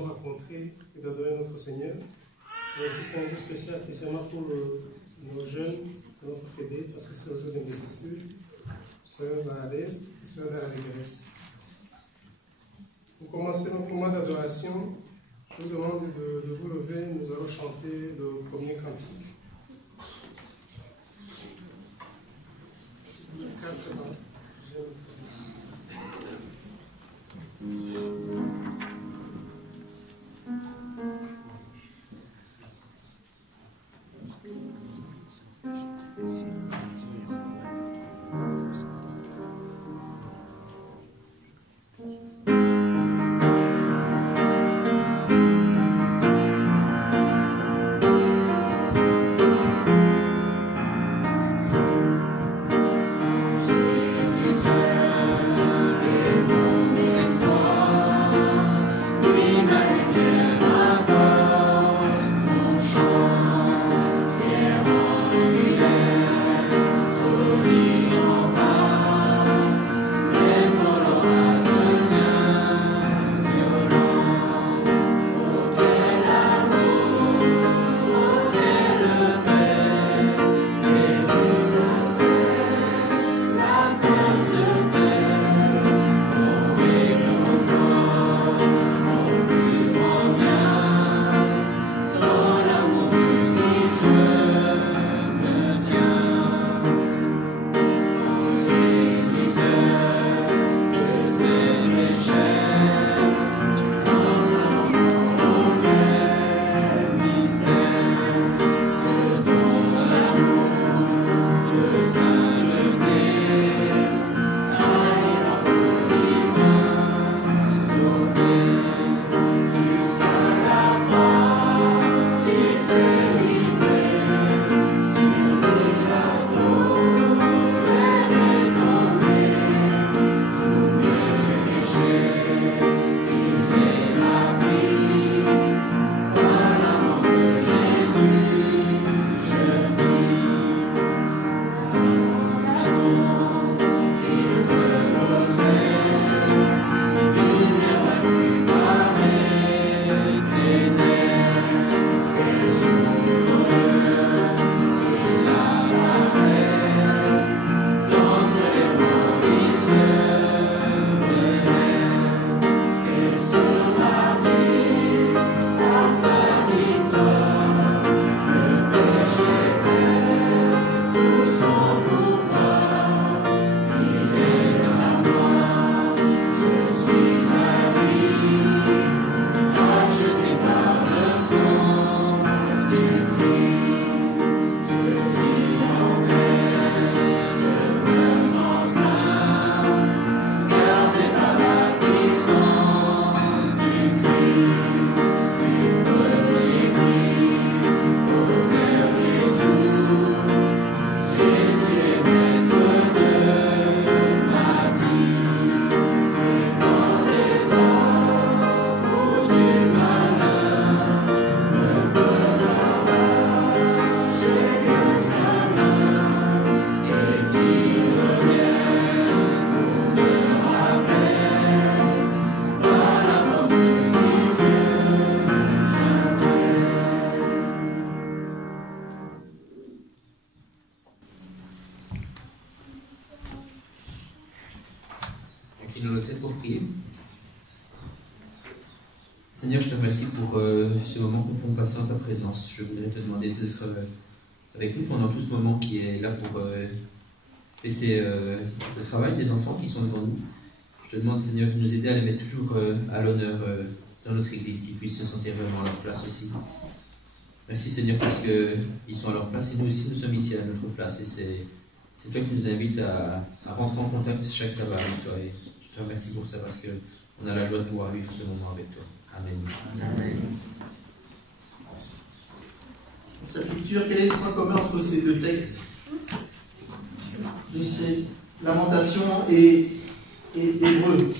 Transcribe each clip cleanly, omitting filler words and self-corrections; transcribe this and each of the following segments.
nous rencontrer et d'adorer notre Seigneur. Et aussi, c'est un jour spécial, spécialement pour nos jeunes que l'on peut aider, parce que c'est un jour d'investiture. Soyons à l'aise et soyons à la régresse. Pour commencer notre moment d'adoration, je vous demande de vous lever. Nous allons chanter le premier cantique. Seigneur, je te remercie pour ce moment que nous pouvons passer en ta présence. Je voudrais te demander d'être avec nous pendant tout ce moment qui est là pour fêter le travail des enfants qui sont devant nous. Je te demande, Seigneur, de nous aider à les mettre toujours à l'honneur dans notre Église, qu'ils puissent se sentir vraiment à leur place aussi. Merci, Seigneur, parce qu'ils sont à leur place et nous aussi, nous sommes ici à notre place. Et c'est toi qui nous invites à rentrer en contact chaque sabbat avec toi. Et je te remercie pour ça parce qu'on a la joie de pouvoir vivre ce moment avec toi. Amen. Amen. Pour cette lecture, quel est le point commun entre ces deux textes de ces lamentations et Hébreux?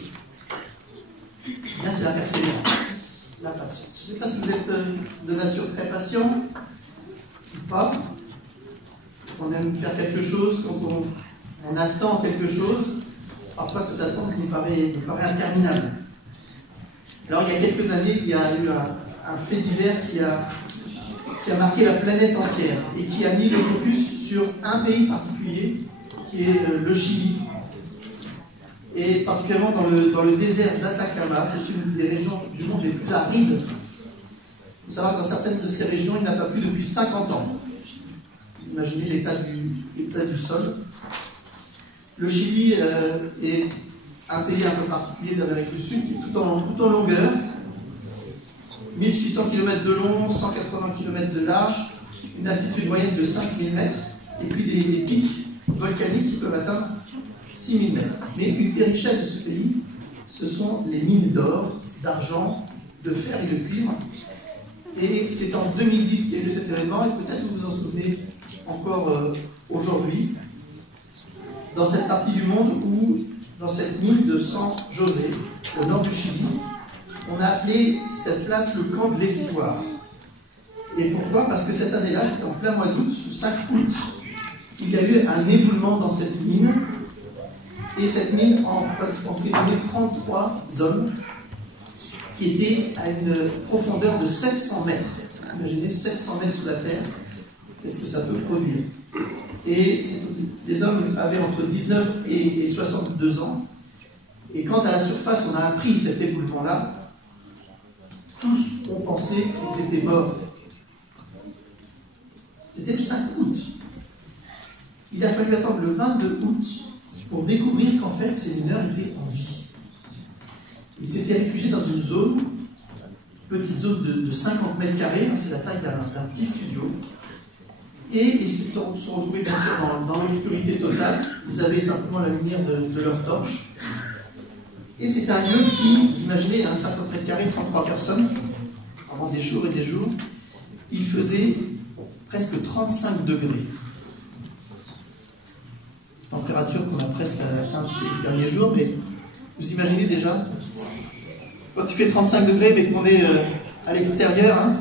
Là, c'est la persévérance, la patience. Je ne sais pas si vous êtes de nature très patient ou pas. On aime faire quelque chose, quand on attend quelque chose, parfois cette attente nous paraît interminable. Alors il y a quelques années, il y a eu un fait divers qui a marqué la planète entière et qui a mis le focus sur un pays particulier, qui est le Chili. Et particulièrement dans le désert d'Atacama, c'est une des régions du monde les plus arides. Il faut savoir que dans certaines de ces régions, il n'a pas plu depuis 50 ans. Imaginez l'état du sol. Le Chili est un pays un peu particulier d'Amérique du Sud, qui est tout en longueur. 1600 km de long, 180 km de large, une altitude moyenne de 5000 mètres, et puis des pics volcaniques qui peuvent atteindre 6000 mètres. Mais une des richesses de ce pays, ce sont les mines d'or, d'argent, de fer et de cuivre. Et c'est en 2010 qu'il y a eu cet événement, et peut-être vous vous en souvenez encore aujourd'hui, dans cette partie du monde où, dans cette mine de San José, au nord du Chili, on a appelé cette place le camp de l'espoir. Et pourquoi? Parce que cette année-là, c'était en plein mois d'août, le 5 août, il y a eu un éboulement dans cette mine. Et cette mine en emprisonnait 33 hommes qui étaient à une profondeur de 700 mètres. Imaginez 700 mètres sous la terre, qu'est-ce que ça peut produire? Et les hommes avaient entre 19 et 62 ans. Et quand à la surface on a appris cet éboulement-là, tous ont pensé qu'ils étaient morts. C'était le 5 août. Il a fallu attendre le 22 août pour découvrir qu'en fait ces mineurs étaient en vie. Ils s'étaient réfugiés dans une zone, petite zone de 50 mètres carrés, hein, c'est la taille d'un petit studio. Et ils se sont retrouvés bien sûr dans l'obscurité totale. Ils avaient simplement la lumière de leur torche. Et c'est un lieu qui, vous imaginez, à 50 mètres carrés, 33 personnes, pendant des jours et des jours, il faisait presque 35 degrés. Température qu'on a presque atteint ces derniers jours, mais vous imaginez déjà, quand il fait 35 degrés, mais qu'on est à l'extérieur, hein,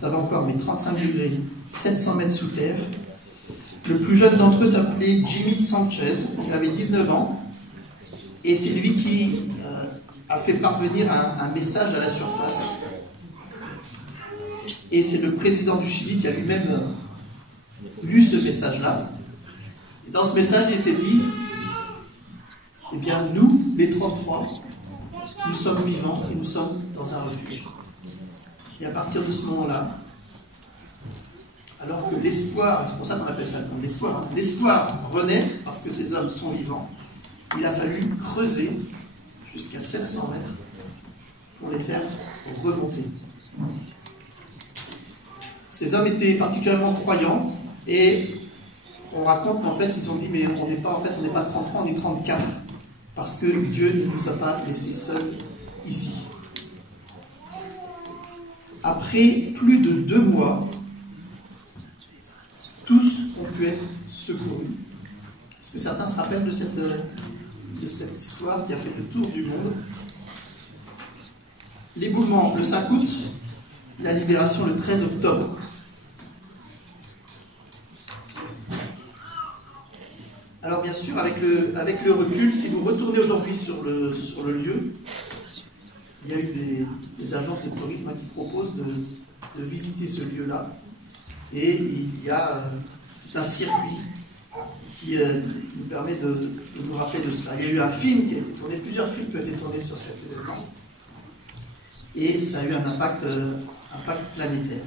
ça va encore, mais 35 degrés, 700 mètres sous terre. Le plus jeune d'entre eux s'appelait Jimmy Sanchez, il avait 19 ans. Et c'est lui qui a fait parvenir un message à la surface. Et c'est le président du Chili qui a lui-même lu ce message-là. Et dans ce message, il était dit, eh bien, nous, les 33, nous sommes vivants et nous sommes dans un refuge. Et à partir de ce moment-là, alors que l'espoir, c'est pour ça qu'on appelle ça comme l'espoir, hein, l'espoir renaît parce que ces hommes sont vivants, il a fallu creuser jusqu'à 700 mètres pour les faire remonter. Ces hommes étaient particulièrement croyants et on raconte qu'en fait ils ont dit mais on n'est pas 33, on est 34 parce que Dieu ne nous a pas laissés seuls ici. Après plus de 2 mois, tous ont pu être secourus. Est-ce que certains se rappellent de cette histoire qui a fait le tour du monde? L'éboulement le 5 août, la libération le 13 octobre. Alors bien sûr, avec le recul, si vous retournez aujourd'hui sur le lieu, il y a eu des agences de tourisme qui proposent de visiter ce lieu-là. Et il y a un circuit qui nous permet de nous rappeler de cela. Il y a eu un film qui a été tourné, plusieurs films qui ont été tournés sur cet événement. Et ça a eu un impact planétaire.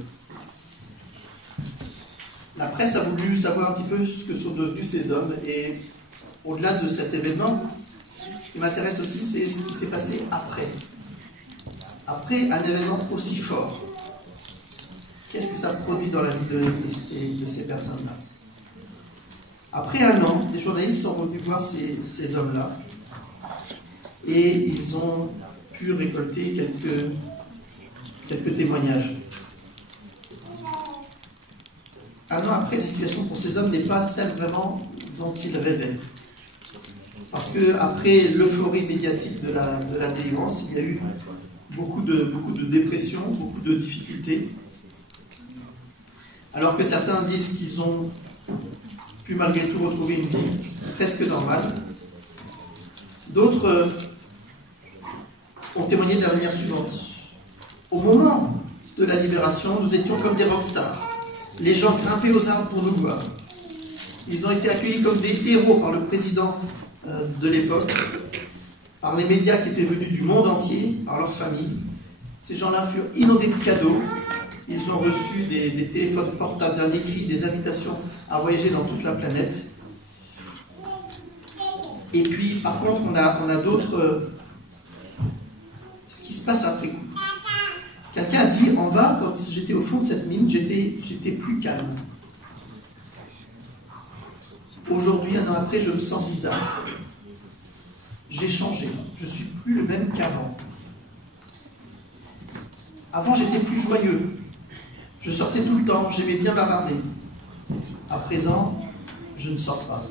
La presse a voulu savoir un petit peu ce que sont devenus ces hommes. Et au-delà de cet événement, ce qui m'intéresse aussi, c'est ce qui s'est passé après. Après un événement aussi fort. Qu'est-ce que ça produit dans la vie de ces personnes-là? Après 1 an, les journalistes sont revenus voir ces hommes-là et ils ont pu récolter quelques témoignages. 1 an après, la situation pour ces hommes n'est pas celle vraiment dont ils rêvaient. Parce qu'après l'euphorie médiatique de la délivrance, il y a eu beaucoup de dépression, beaucoup de difficultés. Alors que certains disent qu'ils ont pu malgré tout retrouver une vie presque normale. D'autres ont témoigné de la manière suivante. Au moment de la libération, nous étions comme des rockstars. Les gens grimpaient aux arbres pour nous voir. Ils ont été accueillis comme des héros par le président de l'époque, par les médias qui étaient venus du monde entier, par leurs familles. Ces gens-là furent inondés de cadeaux. Ils ont reçu des téléphones portables, d'un écrit, des invitations à voyager dans toute la planète. Et puis, par contre, on a d'autres... ce qui se passe après coup. Quelqu'un a dit, en bas, quand j'étais au fond de cette mine, j'étais plus calme. Aujourd'hui, 1 an après, je me sens bizarre. J'ai changé. Je ne suis plus le même qu'avant. Avant, j'étais plus joyeux. Je sortais tout le temps, j'aimais bien bavarder. À présent, je ne sors pas.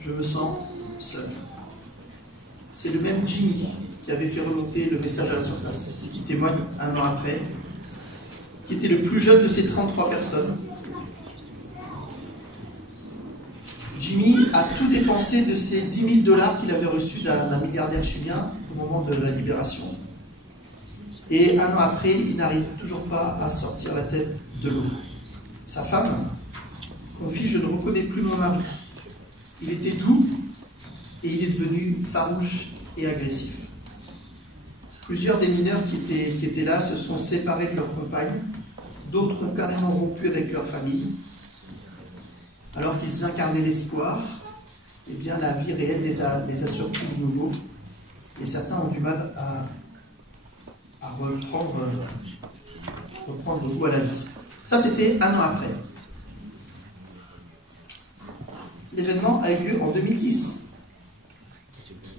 Je me sens seul. C'est le même Jimmy qui avait fait remonter le message à la surface, qui témoigne 1 an après, qui était le plus jeune de ces 33 personnes. Jimmy a tout dépensé de ces 10 000 $ qu'il avait reçus d'un milliardaire chilien au moment de la libération. Et 1 an après, il n'arrive toujours pas à sortir la tête de l'eau. Sa femme confie, je ne reconnais plus mon mari. Il était doux et il est devenu farouche et agressif. Plusieurs des mineurs qui étaient là se sont séparés de leurs compagnes. D'autres ont carrément rompu avec leur famille. Alors qu'ils incarnaient l'espoir, eh bien la vie réelle les a surpris de nouveau. Et certains ont du mal à reprendre goût à la vie. Ça, c'était 1 an après. L'événement a eu lieu en 2010.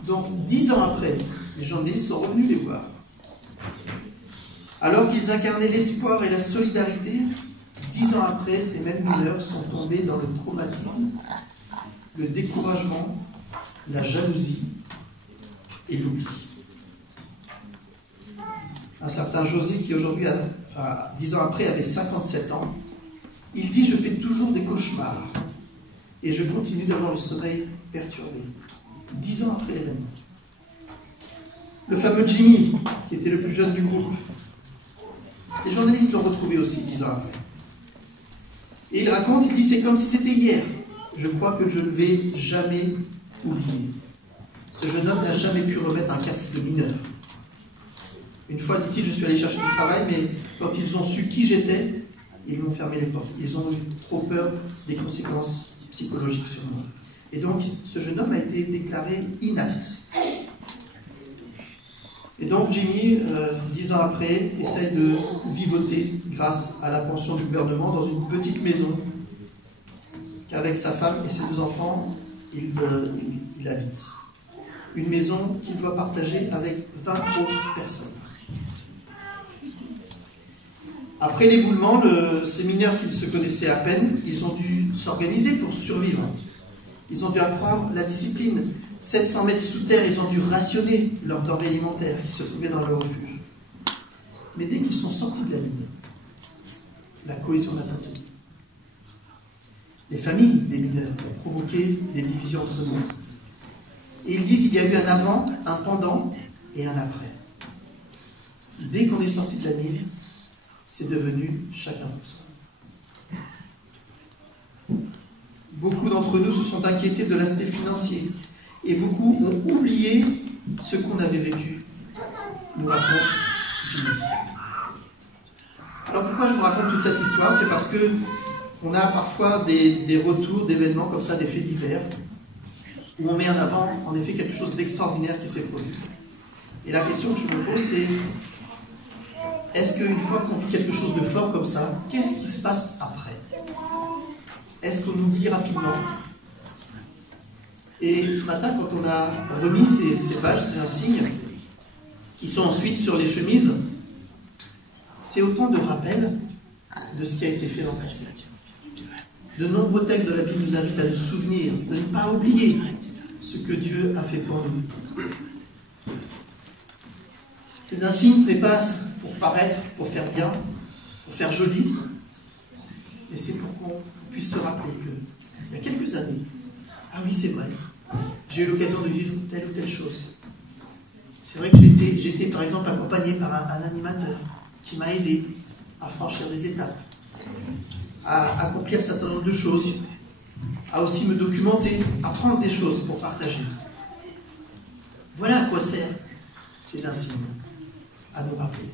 Donc, 10 ans après, les journalistes sont revenus les voir. Alors qu'ils incarnaient l'espoir et la solidarité, 10 ans après, ces mêmes mineurs sont tombés dans le traumatisme, le découragement, la jalousie et l'oubli. Un certain José, qui aujourd'hui, 10 ans après, avait 57 ans, il dit « Je fais toujours des cauchemars et je continue d'avoir le sommeil perturbé. » 10 ans après l'événement. Le fameux Jimmy, qui était le plus jeune du groupe, les journalistes l'ont retrouvé aussi 10 ans après. Et il raconte, il dit « C'est comme si c'était hier. Je crois que je ne vais jamais oublier. Ce jeune homme n'a jamais pu remettre un casque de mineur. Une fois, dit-il, je suis allé chercher du travail, mais quand ils ont su qui j'étais, ils m'ont fermé les portes. Ils ont eu trop peur des conséquences psychologiques sur moi. Et donc, ce jeune homme a été déclaré inapte. Et donc, Jimmy, 10 ans après, essaye de vivoter grâce à la pension du gouvernement dans une petite maison qu'avec sa femme et ses 2 enfants, il habite. Une maison qu'il doit partager avec 20 autres personnes. Après l'éboulement, ces mineurs qui se connaissaient à peine, ils ont dû s'organiser pour survivre. Ils ont dû apprendre la discipline. 700 mètres sous terre, ils ont dû rationner leurs denrées alimentaires qui se trouvaient dans leur refuge. Mais dès qu'ils sont sortis de la mine, la cohésion n'a pas tenu. Les familles des mineurs ont provoqué des divisions entre nous. Et ils disent qu'il y a eu un avant, un pendant et un après. Dès qu'on est sorti de la mine, c'est devenu chacun pour soi. Beaucoup d'entre nous se sont inquiétés de l'aspect financier et beaucoup ont oublié ce qu'on avait vécu, nous raconte Jimmy. Alors pourquoi je vous raconte toute cette histoire? C'est parce que on a parfois des retours d'événements comme ça, des faits divers, où on met en avant en effet quelque chose d'extraordinaire qui s'est produit. Et la question que je me pose, c'est est-ce qu'une fois qu'on vit quelque chose de fort comme ça, qu'est-ce qui se passe après? Est-ce qu'on oublie rapidement? Et ce matin, quand on a remis ces badges, ces insignes, qui sont ensuite sur les chemises, c'est autant de rappels de ce qui a été fait dans le passé. De nombreux textes de la Bible nous invitent à nous souvenir, de ne pas oublier ce que Dieu a fait pour nous. Ces insignes, ce n'est pas pour paraître, pour faire bien, pour faire joli, mais c'est pour qu'on puisse se rappeler qu'il y a quelques années, ah oui, c'est vrai, j'ai eu l'occasion de vivre telle ou telle chose. C'est vrai que j'ai été par exemple accompagné par un animateur qui m'a aidé à franchir des étapes, à accomplir un certain nombre de choses, à aussi me documenter, à prendre des choses pour partager. Voilà à quoi servent ces insignes, à nous rappeler.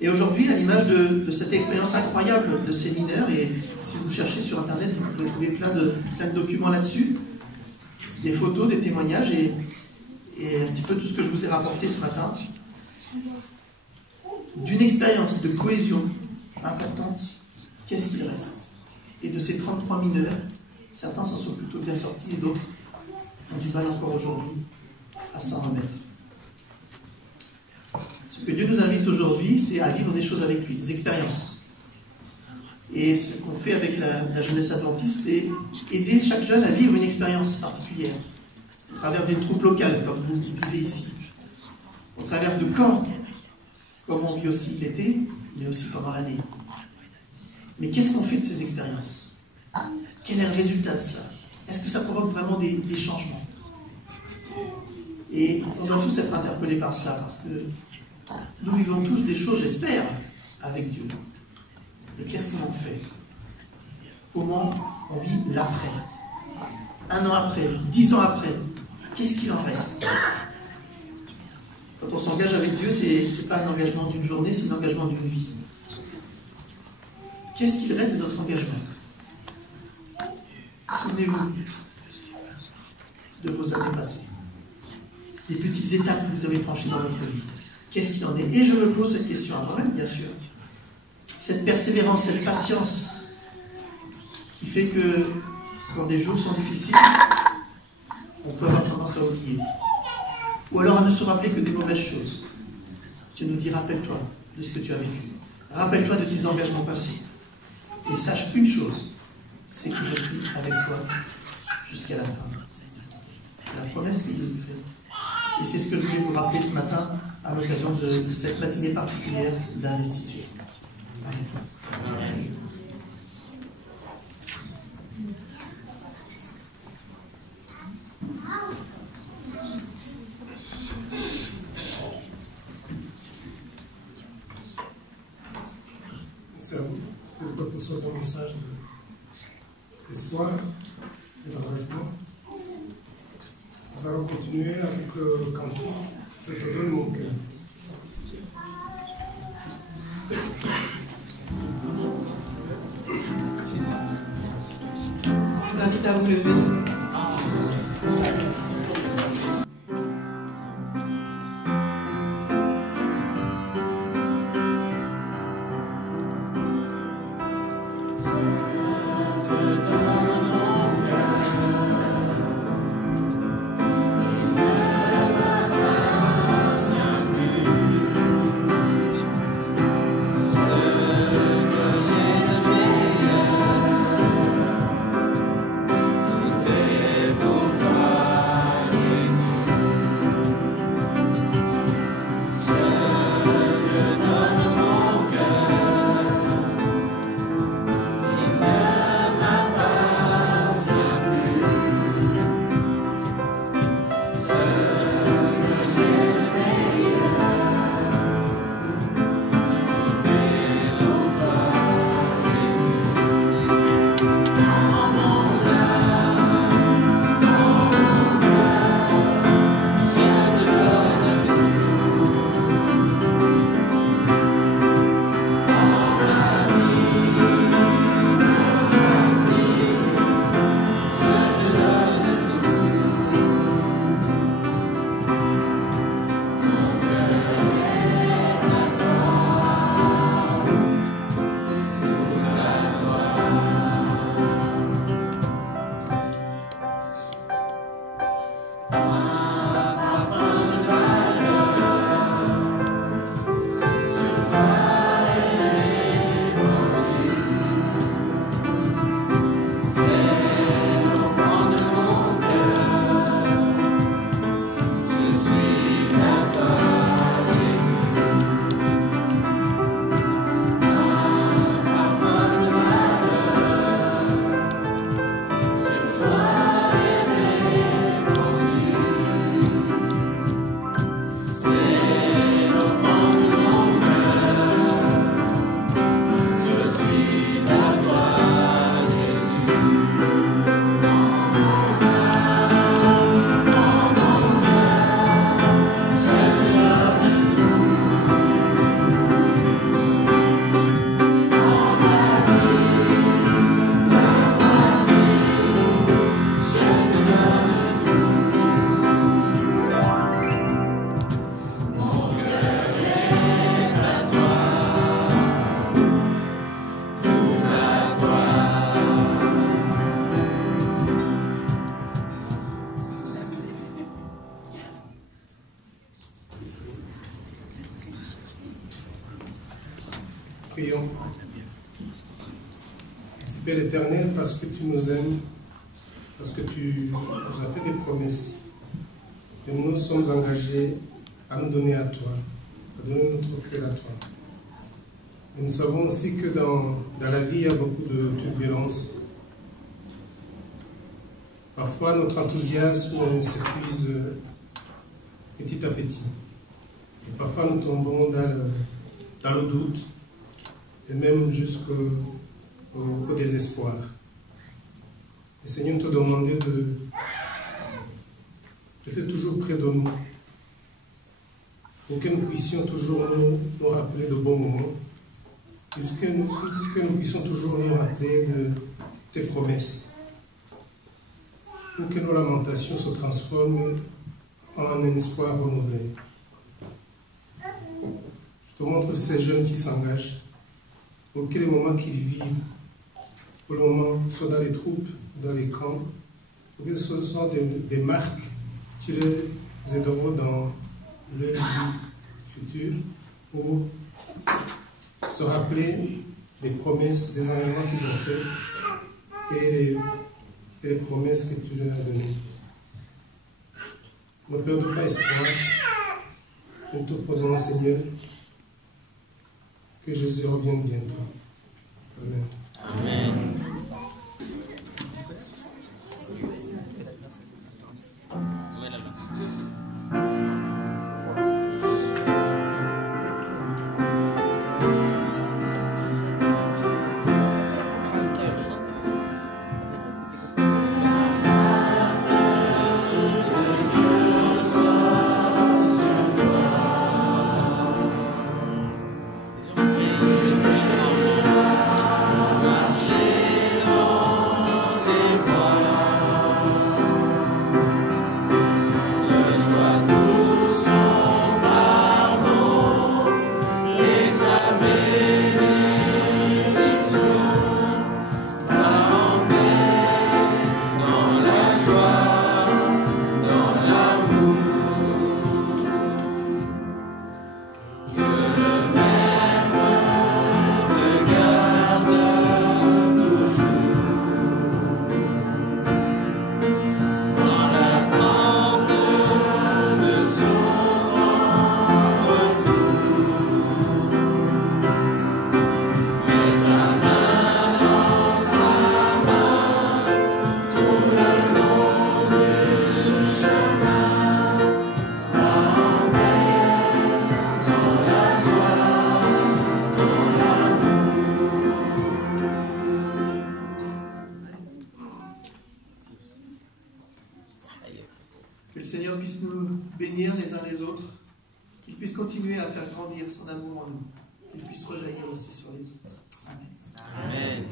Et aujourd'hui, à l'image de cette expérience incroyable de ces mineurs, et si vous cherchez sur Internet, vous pouvez trouver plein de documents là-dessus, des photos, des témoignages, et un petit peu tout ce que je vous ai rapporté ce matin, d'une expérience de cohésion importante, qu'est-ce qu'il reste? Et de ces 33 mineurs, certains s'en sont plutôt bien sortis, et d'autres ont du mal encore aujourd'hui à s'en remettre. Ce que Dieu nous invite aujourd'hui, c'est à vivre des choses avec lui, des expériences. Et ce qu'on fait avec la jeunesse adventiste, c'est aider chaque jeune à vivre une expérience particulière, au travers d'une troupe locale, comme vous vivez ici, au travers de camps, comme on vit aussi l'été, mais aussi pendant l'année. Mais qu'est-ce qu'on fait de ces expériences? Quel est le résultat de cela? Est-ce que ça provoque vraiment des changements? Et on doit tous être interpellés par cela, parce que nous vivons tous des choses, j'espère, avec Dieu. Mais qu'est-ce qu'on en fait? Comment on vit l'après? 1 an après, 10 ans après, qu'est-ce qu'il en reste? Quand on s'engage avec Dieu, ce n'est pas un engagement d'une journée, c'est un engagement d'une vie. Qu'est-ce qu'il reste de notre engagement? Souvenez-vous de vos années passées, des petites étapes que vous avez franchies dans votre vie. Qu'est-ce qu'il en est? Et je me pose cette question à moi-même, bien sûr. Cette persévérance, cette patience qui fait que quand les jours sont difficiles, on peut avoir tendance à oublier. Ou alors à ne se rappeler que des mauvaises choses. Dieu nous dit, rappelle-toi de ce que tu as vécu. Rappelle-toi de tes engagements passés. Et sache une chose, c'est que je suis avec toi jusqu'à la fin. C'est la promesse que Dieu nous fait. Et c'est ce que je voulais vous rappeler ce matin à l'occasion de cette matinée particulière d'investiture. Amen. Merci à vous. Pour ce bon message d'espoir et d'engagement. Nous allons continuer avec le cantique « Je te donne mon cœur ». Je vous invite à vous lever. Tout Prions. Merci Père éternel, parce que tu nous aimes, parce que tu nous as fait des promesses. Et nous sommes engagés à nous donner à toi, à donner notre cœur à toi. Et nous savons aussi que dans la vie, il y a beaucoup de turbulences. Parfois, notre enthousiasme s'épuise petit à petit. Et parfois, nous tombons dans le doute et même jusqu'au désespoir. Et Seigneur, nous te demandons d'être toujours près de nous pour que nous puissions toujours nous rappeler de bons moments, que nous puissions toujours nous rappeler de tes promesses, pour que nos lamentations se transforment en un espoir renouvelé. Je te montre ces jeunes qui s'engagent, pour que les moments qu'ils vivent, pour le moment, soit dans les troupes, dans les camps, pour que ce soit des marques qui les aideront dans leur vie future, pour se rappeler des promesses, des engagements qu'ils ont faits et les promesses que tu leur as données. Ne perdons pas espoir. Nous te prenons, Seigneur, que Jésus revienne bientôt. Amen. Amen. Que le Seigneur puisse nous bénir les uns les autres, qu'il puisse continuer à faire grandir son amour en nous, qu'il puisse rejaillir aussi sur les autres. Amen. Amen.